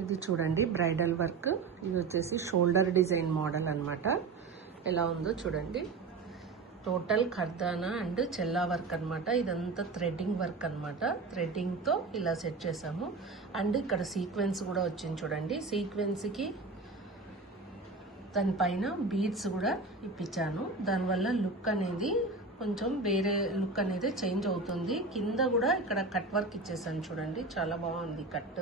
ఇది చూడండి bridal work. ఇది వచ్చేసి షోల్డర్ డిజైన్ మోడల్ అన్నమాట. ఎలా ఉందో చూడండి. టోటల్ ఖర్దానా అండ్ చెల్లా వర్క్ అన్నమాట. ఇదంతా థ్రెడ్డింగ్ వర్క్ అన్నమాట. థ్రెడ్డింగ్తో ఇలా సెట్ చేసాము. అండ్ ఇక్కడ సీక్వెన్స్ కూడా వచ్చింది చూడండి. సీక్వెన్స్కి దానిపైన బీడ్స్ కూడా ఇప్పించాను. దానివల్ల లుక్ అనేది కొంచెం వేరే లుక్ అనేది చేంజ్ అవుతుంది. కింద కూడా ఇక్కడ కట్ వర్క్ ఇచ్చేసాను చూడండి. చాలా బాగుంది కట్.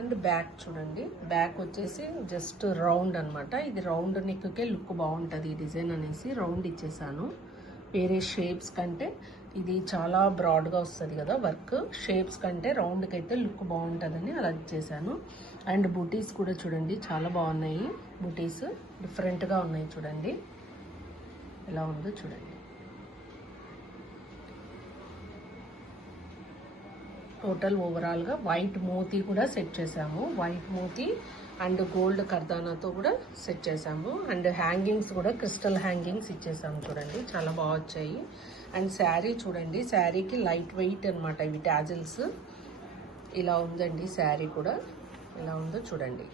అండ్ బ్యాక్ చూడండి. బ్యాక్ వచ్చేసి జస్ట్ రౌండ్ అన్నమాట. ఇది రౌండ్ నెక్కే లుక్ బాగుంటుంది ఈ డిజైన్ అనేసి రౌండ్ ఇచ్చేసాను. వేరే షేప్స్ కంటే ఇది చాలా బ్రాడ్గా వస్తుంది కదా వర్క్. షేప్స్ కంటే రౌండ్కి అయితే లుక్ బాగుంటుందని అలా ఇచ్చేసాను. అండ్ బూటీస్ కూడా చూడండి చాలా బాగున్నాయి. బూటీస్ డిఫరెంట్గా ఉన్నాయి చూడండి. ఎలా ఉందో చూడండి. టోటల్ ఓవరాల్గా వైట్ మోతీ కూడా సెట్ చేసాము. వైట్ మోతీ అండ్ గోల్డ్ కర్దానాతో కూడా సెట్ చేసాము. అండ్ హ్యాంగింగ్స్ కూడా క్రిస్టల్ హ్యాంగింగ్స్ ఇచ్చేసాము చూడండి. చాలా బాగా వచ్చాయి. అండ్ శారీ చూడండి. శారీకి లైట్ వెయిట్ అనమాట ఇవి టాజిల్స్. ఇలా ఉందండి శారీ కూడా. ఎలా ఉందో చూడండి.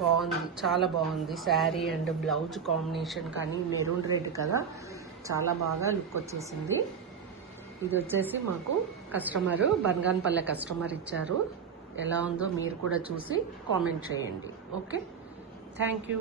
బాగుంది, చాలా బాగుంది శారీ. అండ్ బ్లౌజ్ కాంబినేషన్ కానీ మెరూన్ రెడ్ కదా, చాలా బాగా లుక్ వచ్చేసింది. ఇది వచ్చేసి మాకు కస్టమరు బన్గాన్పల్లె కస్టమర్ ఇచ్చారు. ఎలా ఉందో మీరు కూడా చూసి కామెంట్ చేయండి. Okay, thank you.